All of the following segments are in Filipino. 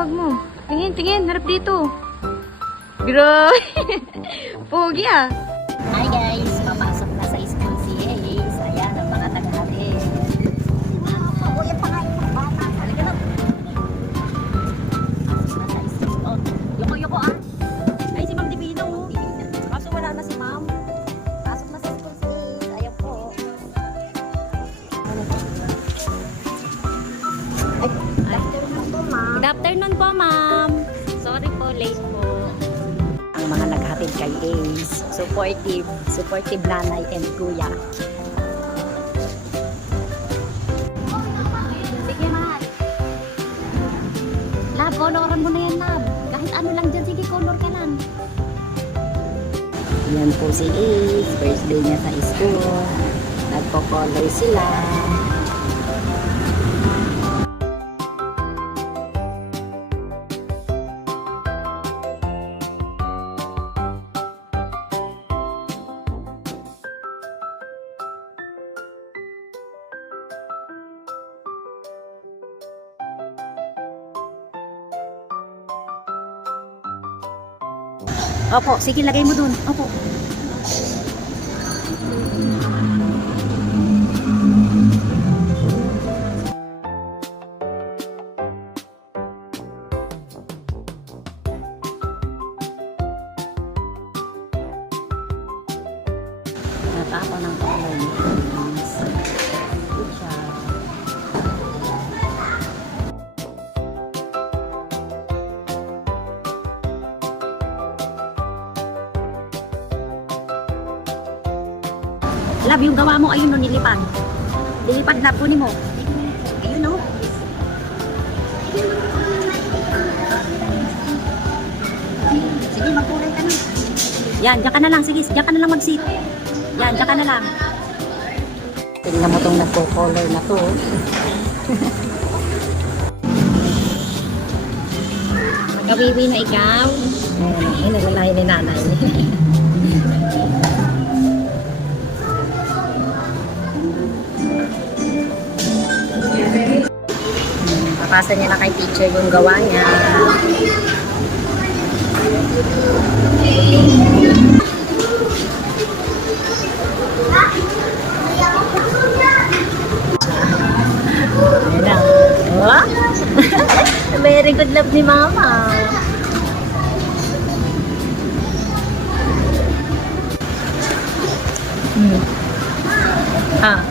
tawag mo. Tingin, tingin. Harap dito. Grabe. Pogi ah. Hi guys, papasok na sa school si Ace. Ayan ang mga taga-hatid. Uy, ang pangalan ng bata. Halika na. Pasok na sa school. Oh, yoko-yoko ah. Ay, si Ma'am Divino. Kaso wala na si Ma'am. Pasok na sa school si Ace. Ayan po. Good afternoon po, Ma'am. Sorry po, late po. Ang mga naghatid kay Ace, supportive nanay and kuya. Sige, Mat. Lab, coloran mo na yan, Lab. Kahit ano lang dyan, sige, color ka lang. Yan po si Ace, first day niya sa school. Nagpo-color sila. Opo, sige, lagay mo dun. Opo. Natapa ng color ni Ace. Good job. Love, yung gawa mo, ayun no, nilipad. Nilipad na, kunin mo. Ayun no. Sige, magkulay ka na. Yan, dyan ka na lang. Sige, dyan ka na lang mag-sit. Yan, dyan ka na lang. Tingnan mo itong nagpo-color na to. Magkawiwi na ikaw. Ayan, naglalay ni nanay. Papasa niya na kay teacher yung gawa niya. Ayan na. Oh? Very good love ni Mama. Ah.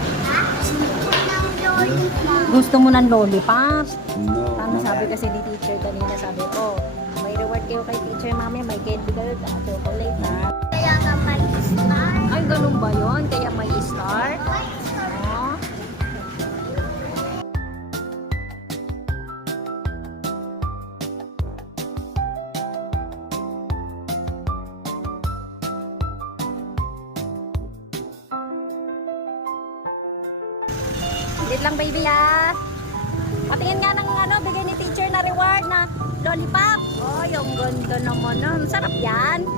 Gusto mo ng lollipop? No. Tama sabi kasi ni teacher kanina, sabi ko, may reward kayo kay teacher mami, may candy belt at chocolate ha. Kaya nga may star. Ay, ganun ba yun? Kaya may star? Oh. Wait lang baby ah. Patingin nga ng ano, bigay ni teacher na reward na lollipop. Oh, yung ganda naman nun. Sarap yan.